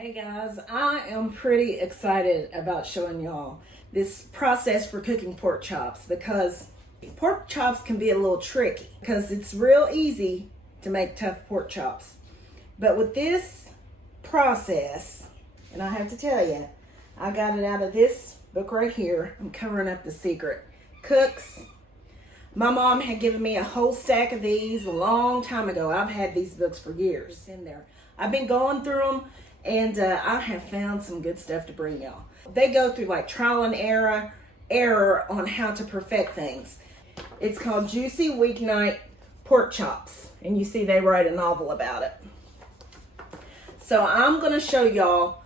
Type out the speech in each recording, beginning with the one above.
Hey guys, I am pretty excited about showing y'all this process for cooking pork chops because pork chops can be a little tricky because it's real easy to make tough pork chops. But with this process, and I have to tell you, I got it out of this book right here. I'm covering up the secret. Cooks. My mom had given me a whole stack of these a long time ago. I've had these books for years in there. I've been going through them. And I have found some good stuff to bring y'all. They go through like trial and error on how to perfect things. It's called Juicy Weeknight Pork Chops. And you see they write a novel about it. So I'm going to show y'all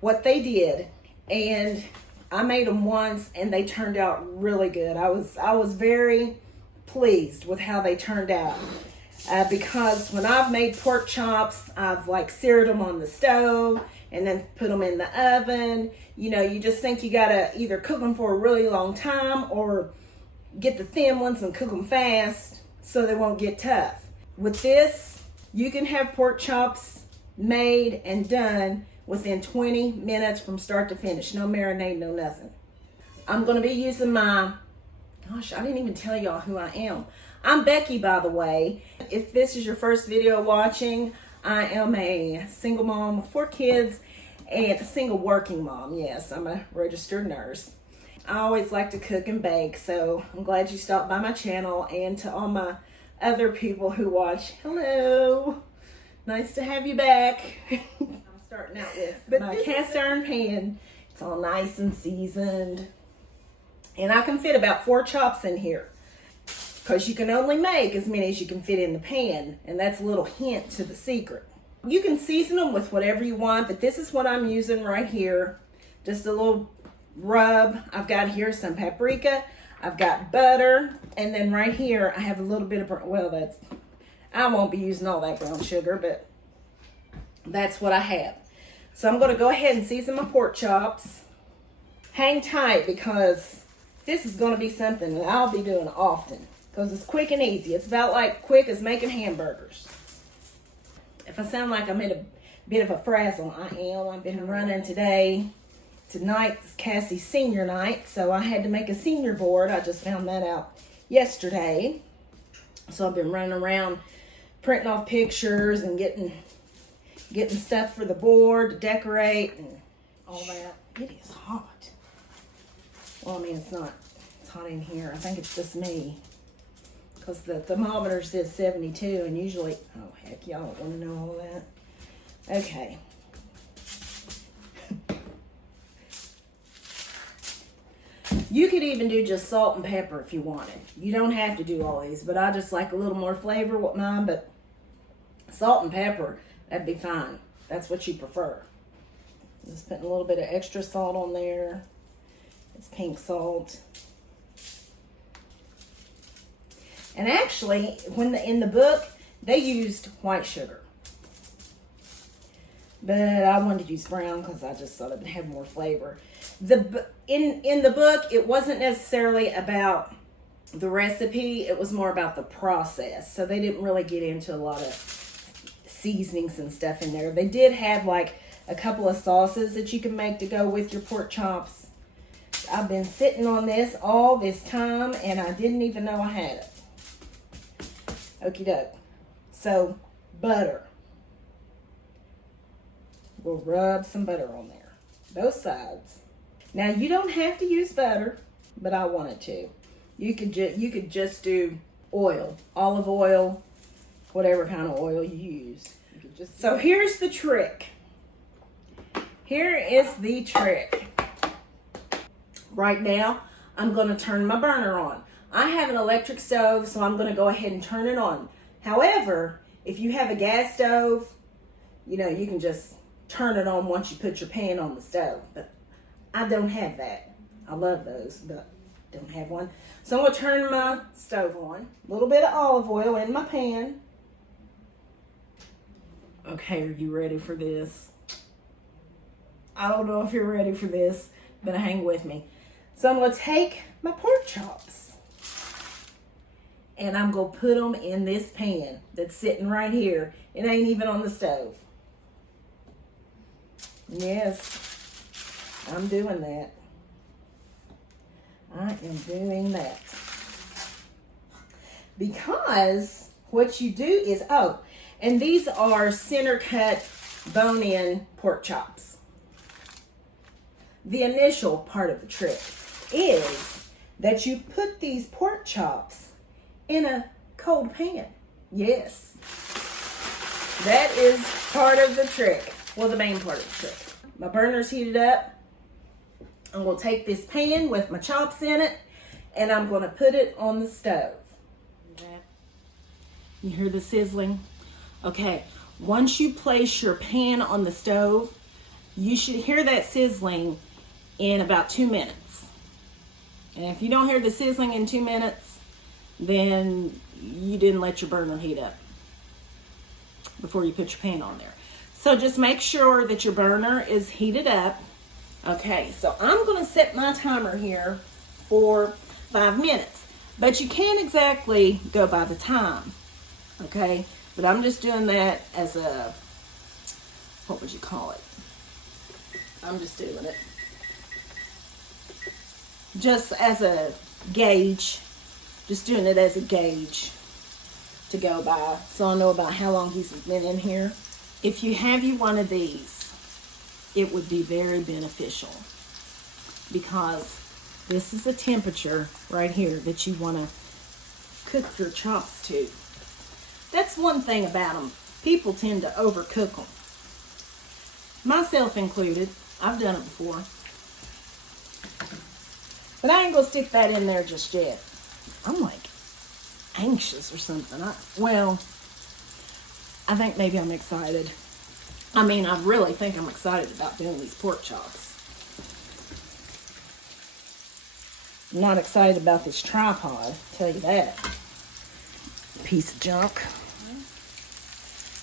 what they did. And I made them once and they turned out really good. I was very pleased with how they turned out. Because when I've made pork chops, I've like seared them on the stove and then put them in the oven. You know, you just think you gotta either cook them for a really long time or get the thin ones and cook them fast so they won't get tough. With this, you can have pork chops made and done within 20 minutes from start to finish. No marinade, no nothing. I'm gonna be using my, gosh, I didn't even tell y'all who I am. I'm Becky, by the way. If this is your first video watching, I am a single mom with 4 kids and a single working mom. Yes, I'm a registered nurse. I always like to cook and bake, so I'm glad you stopped by my channel. And to all my other people who watch, hello. Nice to have you back. I'm starting out with my cast iron pan. It's all nice and seasoned. And I can fit about 4 chops in here, because you can only make as many as you can fit in the pan, and that's a little hint to the secret. You can season them with whatever you want, but this is what I'm using right here. Just a little rub. I've got here some paprika, I've got butter, and then right here I have a little bit of, well, I won't be using all that brown sugar, but that's what I have. So I'm going to go ahead and season my pork chops. Hang tight, because this is going to be something that I'll be doing often. Because it's quick and easy. It's about like quick as making hamburgers. If I sound like I'm in a bit of a frazzle, I am. I've been running today. Tonight is Cassie's senior night, so I had to make a senior board. I just found that out yesterday. So I've been running around printing off pictures and getting stuff for the board to decorate and all that. It is hot. Well, I mean, it's not. It's hot in here. I think it's just me. Because the thermometer says 72, and usually, oh heck, y'all don't want to know all that. Okay. You could even do just salt and pepper if you wanted. You don't have to do all these, but I just like a little more flavor with mine, but salt and pepper, that'd be fine. That's what you prefer. Just putting a little bit of extra salt on there. It's pink salt. And actually, in the book, they used white sugar. But I wanted to use brown because I just thought it would have more flavor. In the book, it wasn't necessarily about the recipe. It was more about the process. So they didn't really get into a lot of seasonings and stuff in there. They did have like a couple of sauces that you can make to go with your pork chops. I've been sitting on this all this time, and I didn't even know I had it. Okie doke. So, butter. We'll rub some butter on there. Both sides. Now, you don't have to use butter, but I wanted to. You could just do oil. Olive oil. Whatever kind of oil you use. So, here's the trick. Here is the trick. Right now, I'm going to turn my burner on. I have an electric stove, so I'm going to go ahead and turn it on. However, if you have a gas stove, you know, you can just turn it on once you put your pan on the stove. But I don't have that. I love those, but don't have one. So I'm going to turn my stove on. A little bit of olive oil in my pan. Okay, are you ready for this? I don't know if you're ready for this, but hang with me. So I'm going to take my pork chops. And I'm going to put them in this pan that's sitting right here. It ain't even on the stove. Yes, I'm doing that. I am doing that. Because what you do is, oh, and these are center cut bone-in pork chops. The initial part of the trick is that you put these pork chops in a cold pan. Yes, that is part of the trick. Well, the main part of the trick. My burner's heated up. I'm going to take this pan with my chops in it, and I'm going to put it on the stove. You hear the sizzling? Okay, once you place your pan on the stove, you should hear that sizzling in about 2 minutes. And if you don't hear the sizzling in 2 minutes, then you didn't let your burner heat up before you put your pan on there. So just make sure that your burner is heated up. Okay, so I'm going to set my timer here for 5 minutes. But you can't exactly go by the time. Okay, but I'm just doing that as a, what would you call it? I'm just doing it just as a gauge, just doing it as a gauge to go by, so I know about how long he's been in here. If you have one of these, it would be very beneficial, because this is a temperature right here that you want to cook your chops to. That's one thing about them. People tend to overcook them. Myself included. I've done it before. But I ain't going to stick that in there just yet. I'm like anxious or something. Well, I think maybe I'm excited. I mean, I really think I'm excited about doing these pork chops. I'm not excited about this tripod, I'll tell you that. Piece of junk.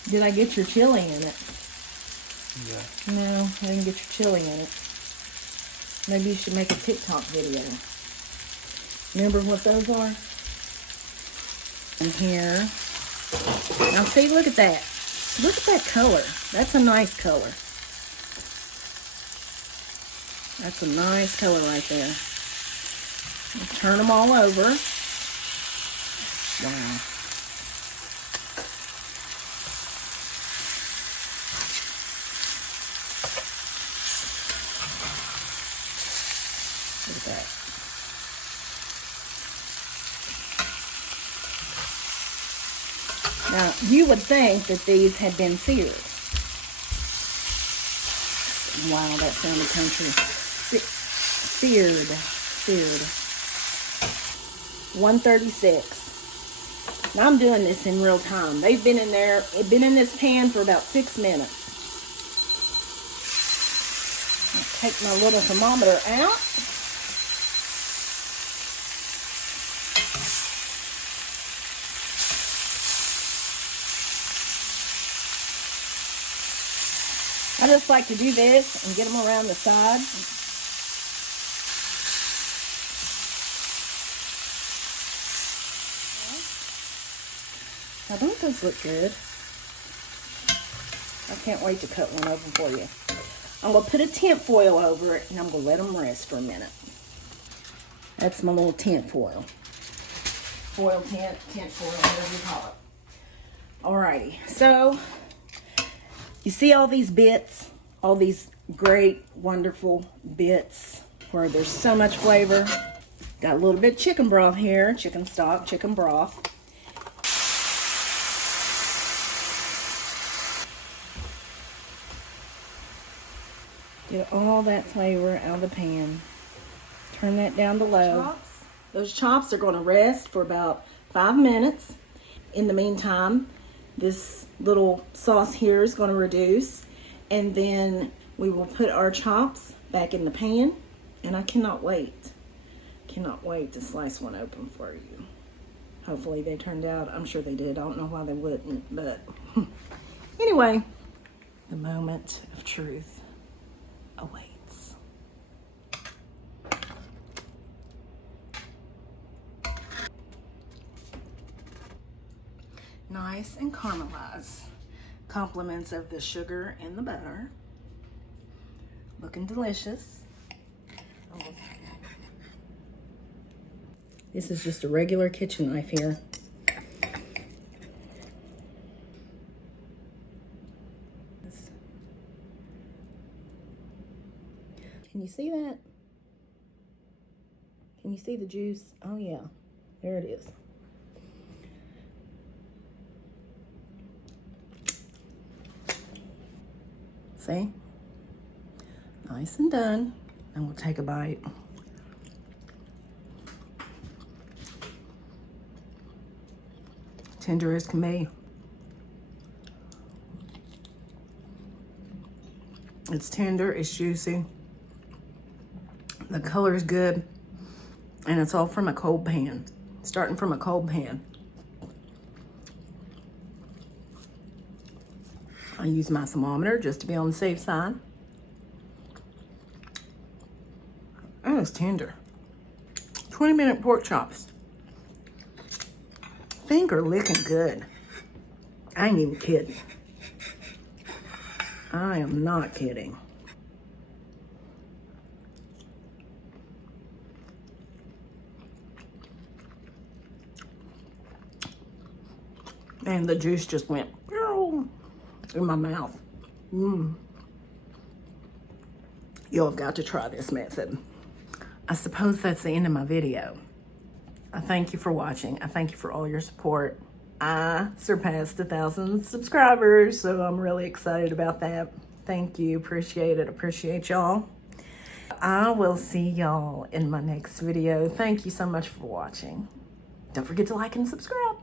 Did I get your chili in it? Yeah. No, I didn't get your chili in it. Maybe you should make a TikTok video. Remember what those are? And here. Now see, look at that. Look at that color. That's a nice color. That's a nice color right there. Turn them all over. Wow. Look at that. Now, you would think that these had been seared. Wow, that sounded country. Seared. 136. Now I'm doing this in real time. They've been in there, it's been in this pan for about 6 minutes. I'll take my little thermometer out. I just like to do this and get them around the side. I think those look good. I can't wait to cut one open for you. I'm going to put a tent foil over it, and I'm going to let them rest for a minute. That's my little tent foil. Foil tent foil, whatever you call it. Alrighty, so you see all these bits, all these great, wonderful bits where there's so much flavor. Got a little bit of chicken broth here, chicken stock, chicken broth. Get all that flavor out of the pan. Turn that down to low. Those chops are going to rest for about 5 minutes. In the meantime, this little sauce here is going to reduce, and then we will put our chops back in the pan, and I cannot wait. Cannot wait to slice one open for you. Hopefully they turned out. I'm sure they did. I don't know why they wouldn't, but anyway, the moment of truth awaits. Nice and caramelized. Compliments of the sugar and the butter. Looking delicious. This is just a regular kitchen knife here. Can you see that? Can you see the juice? Oh yeah, there it is. See? Nice and done. And we'll take a bite. Tender as can be. It's tender, it's juicy. The color is good. And it's all from a cold pan. Starting from a cold pan. I use my thermometer just to be on the safe side. Oh, it's tender. 20-minute pork chops. Finger licking good. I ain't even kidding. I am not kidding. And the juice just went in my mouth. Y'all have got to try this method. I suppose that's the end of my video. I thank you for watching. I thank you for all your support. I surpassed 1,000 subscribers, so I'm really excited about that. Thank you. Appreciate it. Appreciate y'all. I will see y'all in my next video. Thank you so much for watching. Don't forget to like and subscribe.